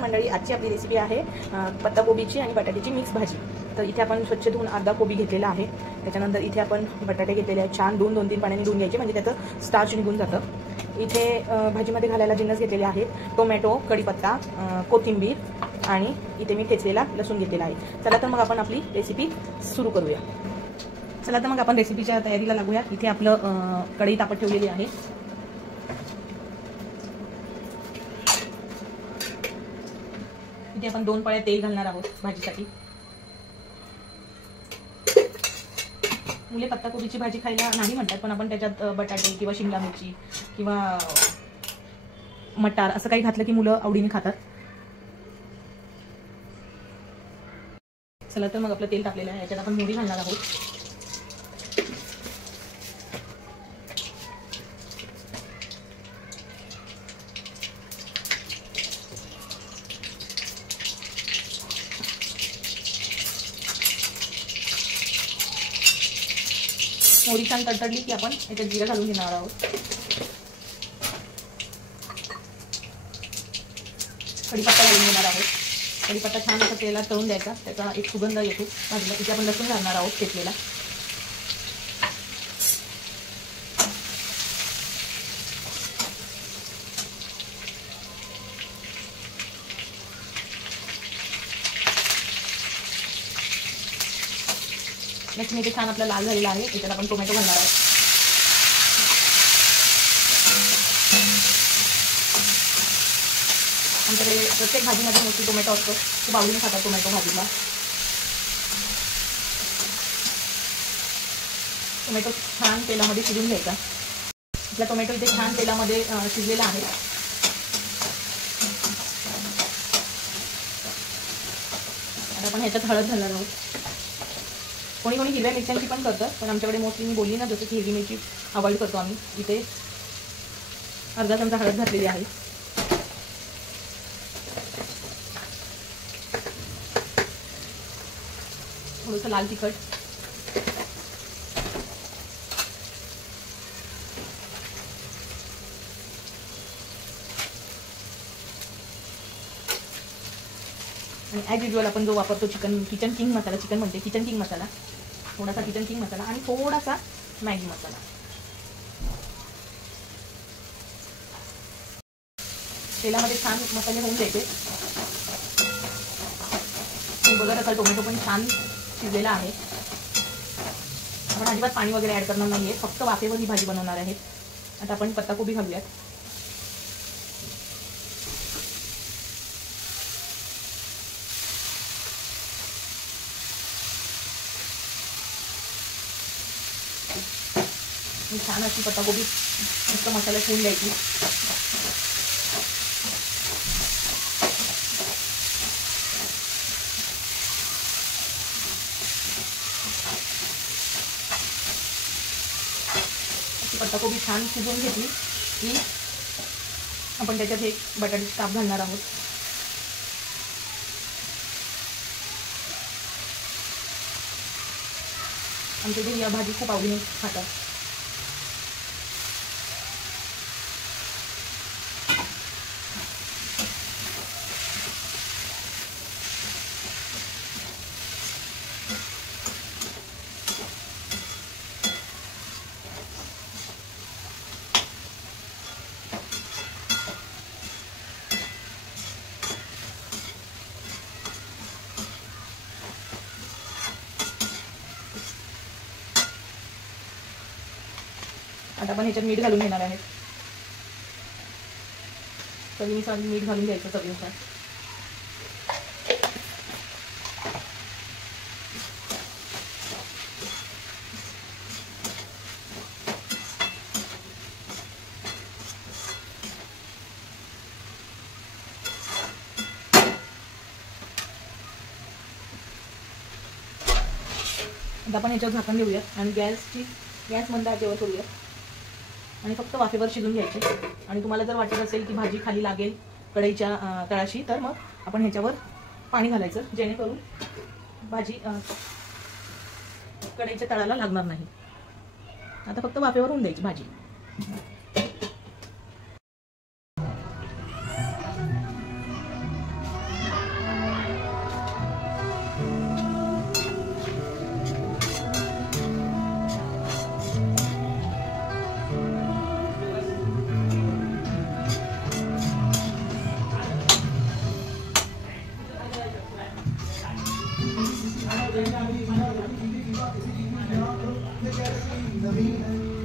मंडळी, आजची आपली रेसिपी आहे पत्ताकोबीची आणि बटाट्याची मिक्स भाजी। तर इथे आपण स्वच्छ धुवून अर्धा कोबी घेतलेला आहे। त्याच्यानंतर इथे आपण बटाटे घेतलेले आहेत, छान 2-3 पाण्याने धुवून घ्यायचे म्हणजे त्याचं स्टार्च निघून जातं। इथे भाजीमध्ये घालायला जिन्नस घेतलेले आहेत, टोमॅटो, कढीपत्ता, कोथिंबीर आणि इथे मी ठेचलेला लसूण घेतलेला आहे। चला तर मग आपण आपली रेसिपी सुरू करूया। चला तर मग आपण रेसिपीच्या तयारीला लागूया। इथे आपलं कढई तापत ठेवलेली आहे। इथे आपण 2 पळ्या तेल घालणार आहोत भाजीसाठी। मुले पत्ताकोबीची भाजी खायला नाही म्हणतात, पण आपण त्याच्यात बटाटे किंवा शिमला मिरची किंवा मटार असं काही घातलं की मुलं आवडीने खातात। चला तर मग आपलं तेल तापलेलं आहे, याच्यात आपण मोहरी घालणार आहोत। मोहरी छान तडतडली की आपण याच्यात जिरं घालून घेणार आहोत। कढीपत्ता घालून घेणार आहोत। कढीपत्ता छान असं तेलात तळून द्यायचा, त्याचा एक सुगंध येतो भाजीला। इथे आपण लसूण घालणार आहोत ठेचलेला। लसूण इथे छान आपला लाल झालेला आहे, याच्यात आपण टोमॅटो घालणार आहोत। आमच्याकडे प्रत्येक भाजीमध्ये मोठी टोमॅटो असतो, खूप आवडीने खातात टोमॅटो भाजीला। टोमॅटो छान तेलामध्ये शिजून घ्यायचा। आपला टोमॅटो इथे छान तेलामध्ये शिजलेला आहे। आता आपण ह्याच्यात हळद घालणार आहोत। कोणी कोणी हिरव्या मिरच्यांची पण करतं, पण आमच्याकडे मोस्टली मी बोलली ना जसं की हिरवी मिरची अवॉइड करतो आम्ही। इथे अर्धा चमचा हळद घातलेली आहे। थोडंसं लाल तिखट, आणि ॲज युजल आपण जो वापरतो किचन किंग मसाला, चिकन म्हणते किचन किंग मसाला, थोडासा किचन किंग मसाला आणि थोडासा मॅगी मसाला। तेलामध्ये छान मसाले होऊन द्यायचे। बघत असाल टोमॅटो पण छान शिजलेला आहे। आपण अजिबात पाणी वगैरे ऍड करणार नाहीये, फक्त वाफेवर ही भाजी बनवणार आहे। आता आपण पत्ताकोबी घालूयात। छान अशी पत्ताकोबी मस्त मसाला ठेवून द्यायची। पत्ताकोबी छान शिजवून घेतली की आपण त्याच्यात एक बटाट्याचे काप घालणार आहोत। आमच्या इथे या भाजी खूप आवडीने खातात। आता आपण ह्याच्यात मीठ घालून घेणार आहे। चवीनुसार मीठ घालून घ्यायचं चवीनुसार। आता आपण ह्याच्यावर झाकण देऊया आणि गॅस मंद आचेवर ठेवूया आणि फक्त वाफेवर शिजून घ्यायची। आणि तुम्हाला जर वाटत असेल की भाजी खाली लागेल कढईच्या तळाशी, तर मग आपण ह्याच्यावर पाणी घालायचं, जेणेकरून भाजी कढईच्या तळाला लागणार नाही। आता फक्त वाफेवर होऊन द्यायची भाजी। नवीन